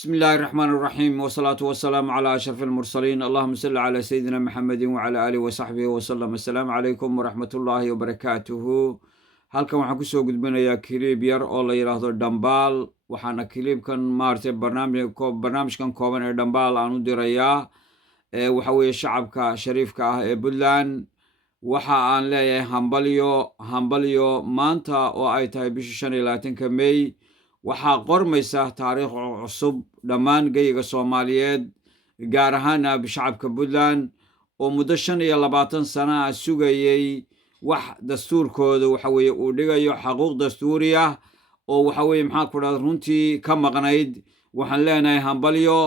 بسم الله الرحمن الرحيم والصلاة والسلام على أشرف المرسلين اللهم صل على سيدنا محمد وعلى آله وصحبه وسلم السلام عليكم ورحمة الله وبركاته halkan waxaan kusoo gudbinayaa kiliib yar oo la yiraahdo dhambaal waxaana kiliibkan maartay barnaamijkan kooban ee dhambaal aan u dirayaa waxa weeye shacabka shariifka ah ee Puntland waxa aan leeyahay hambalyo maanta oo ay tahay bishii 25 May waxaa qormaysa taariikh cusub dhammaan geyga Soomaaliyeed gaar ahaan shacabka Puntland oo muddo 25 sano sugayay wax dastuurkooda waxa weeye uu dhigayo xaquuq dastuuri ah oo waxa weeye maxaa ku dhacday runtii ka maqnayd waxaan leenahay hambalyo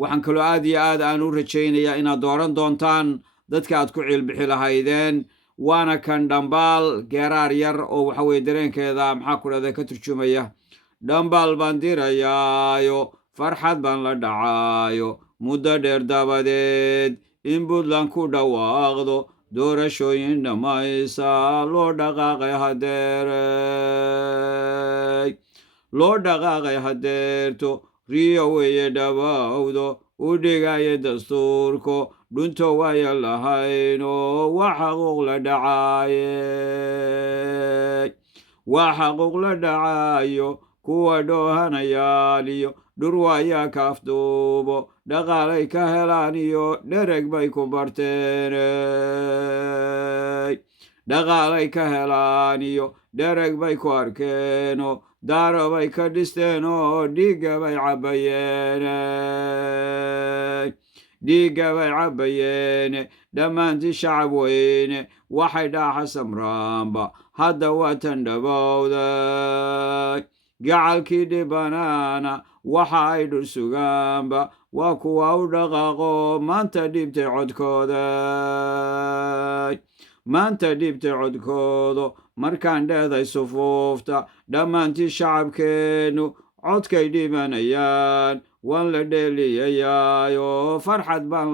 waxaan kaloo aad iyo aad aan u rajaynayaa inaad dooran doontaan dadka aad ku ciilbixi lahaydeen waana kan dhambaal geeraar yar oo waxa weeye dareenkeeda maxaa ku dhacday ka turjumaya dhambaal baan dirayaayo farxad baan la dhacaayo muddo dheer dabadeed in Puntland ku dhawaaqdo doorashooyin dhamaysa loo dhaqaaqay hadeerto riyo weeye dhawawdo u dhigaya dastuurko dhunto waya lahayno waa xaquuq la dhacayo kuwa dhoohanayaaliyo dhurwaya kaafduubo dhaqaalay ka helaan iyo dhereg bay ku barteen dhaqaalay ka helaan iyo dhereg bay ku arkeeno daaro bay ka dhisteen oo dhiigga bay cabbayeen dhammaantii shacab weyne waxay dhaaxa samraanba hadda waa tan dhawowday gacalkii dhibanaana waxa ay dhul sugaanba waa kuwa u dhaqaaqo maanta dhibtay codkooda markaan dheeday sufuufta dhammaantii shacabkeennu codkay dhibanayaan waan la dheeliyayaayo farxad baan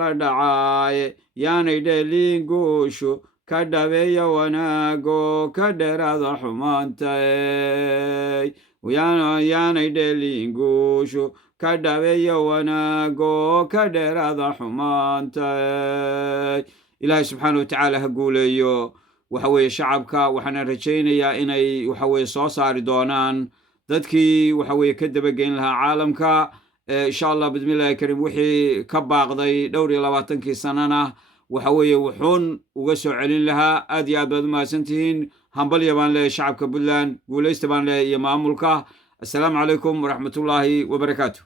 la dhacaaye yaanay dheeliin guushu ka dhabeeya wanaago ka dheeraada xumaanta yaanay dheeliin guushu ka dhabeeya wanaago ka dheeraada xumaanta ilaahay subxaana watacaala ha guuleeyo waxa weeye shacabka waxaana rajaynayaa inay waxa weeye soo saari doonaan dadkii waxa weeye ka dabageyn lahaa caalamka insha allah bismillahi kariim wixii ka baaqday 22 sanana waxa weeye wuxuun uga soo celin lahaa aad iyo aad baad u mahadsantihiin hambalyo baan leeyahay shacabka Puntland guulaysta baan leeyahay iyo maamulka assalaamu calaykum waraxmatullaahi wabarakaatuh